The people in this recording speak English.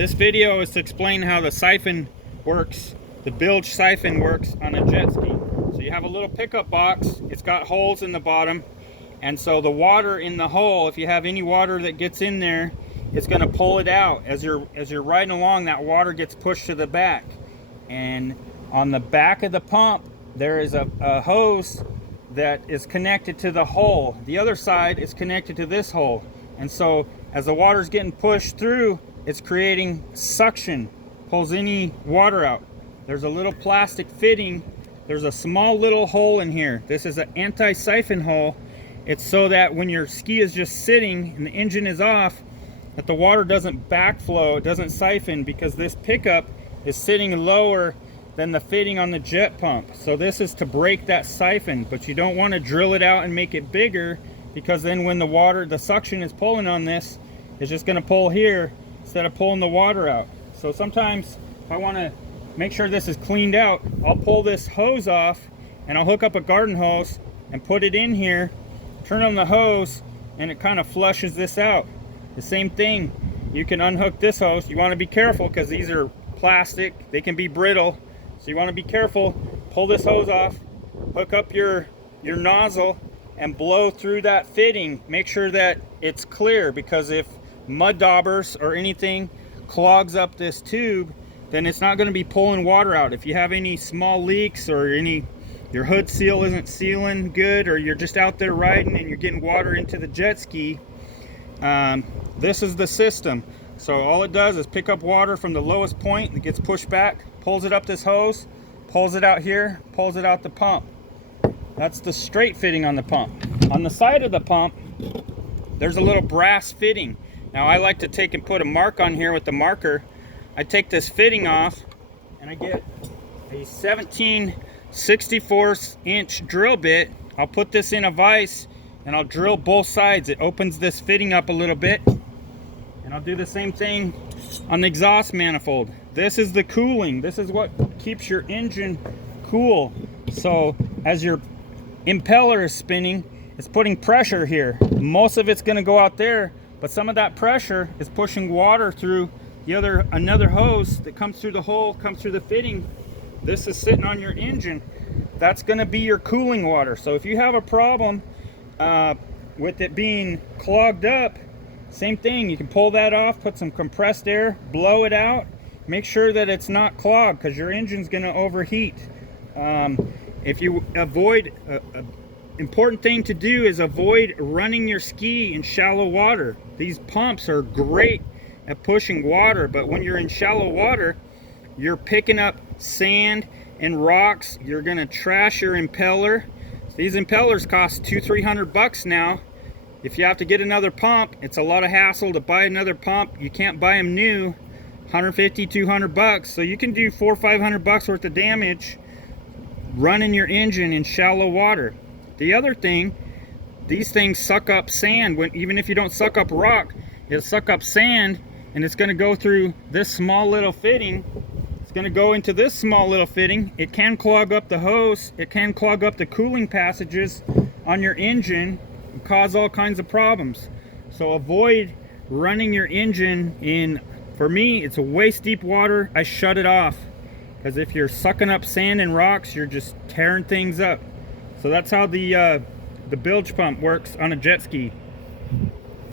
This video is to explain how the siphon works, the bilge siphon works on a jet ski. So you have a little pickup box, it's got holes in the bottom, and so the water in the hole, if you have any water that gets in there, it's going to pull it out. As you're riding along, that water gets pushed to the back. And on the back of the pump, there is a hose that is connected to the hole. The other side is connected to this hole. And so as the water is getting pushed through, it's creating suction, pulls any water out. There's a little plastic fitting. There's a small little hole in here. This is an anti-siphon hole. It's so that when your ski is just sitting and the engine is off, that the water doesn't backflow, it doesn't siphon, because this pickup is sitting lower than the fitting on the jet pump. So this is to break that siphon, but you don't want to drill it out and make it bigger, because then when the suction is pulling on this, it's just going to pull here instead of pulling the water out. So sometimes if I want to make sure this is cleaned out, I'll pull this hose off and I'll hook up a garden hose and put it in here, turn on the hose, and it kind of flushes this out. The same thing, you can unhook this hose. You want to be careful because these are plastic, they can be brittle, so you want to be careful. Pull this hose off, hook up your nozzle, and blow through that fitting. Make sure that it's clear, because if mud daubers or anything clogs up this tube, then it's not going to be pulling water out. If you have any small leaks or your hood seal isn't sealing good, or you're just out there riding and you're getting water into the jet ski, this is the system. So all it does is pick up water from the lowest point, it gets pushed back, pulls it up this hose, pulls it out here, pulls it out the pump. That's the straight fitting on the pump. On the side of the pump, there's a little brass fitting. Now I like to take and put a mark on here with the marker. I take this fitting off and I get a 17/64 inch drill bit. I'll put this in a vise and I'll drill both sides. It opens this fitting up a little bit. And I'll do the same thing on the exhaust manifold. This is the cooling. This is what keeps your engine cool. So as your impeller is spinning, it's putting pressure here. Most of it's going to go out there, but some of that pressure is pushing water through another hose that comes through the hole, comes through the fitting. This is sitting on your engine. That's going to be your cooling water. So if you have a problem with it being clogged up, same thing, you can pull that off, put some compressed air, blow it out, make sure that it's not clogged, because your engine's going to overheat. If you avoid, important thing to do is avoid running your ski in shallow water. These pumps are great at pushing water, but when you're in shallow water, you're picking up sand and rocks. You're going to trash your impeller. These impellers cost $200-300 now. If you have to get another pump, it's a lot of hassle to buy another pump. You can't buy them new, $150-200. So you can do $400 or $500 worth of damage running your engine in shallow water. The other thing, these things suck up sand. Even if you don't suck up rock, it'll suck up sand, and it's going to go through this small little fitting. It's going to go into this small little fitting. It can clog up the hose. It can clog up the cooling passages on your engine and cause all kinds of problems. So avoid running your engine in, for me, it's a waist deep water. I shut it off, because if you're sucking up sand and rocks, you're just tearing things up. So that's how the bilge pump works on a jet ski.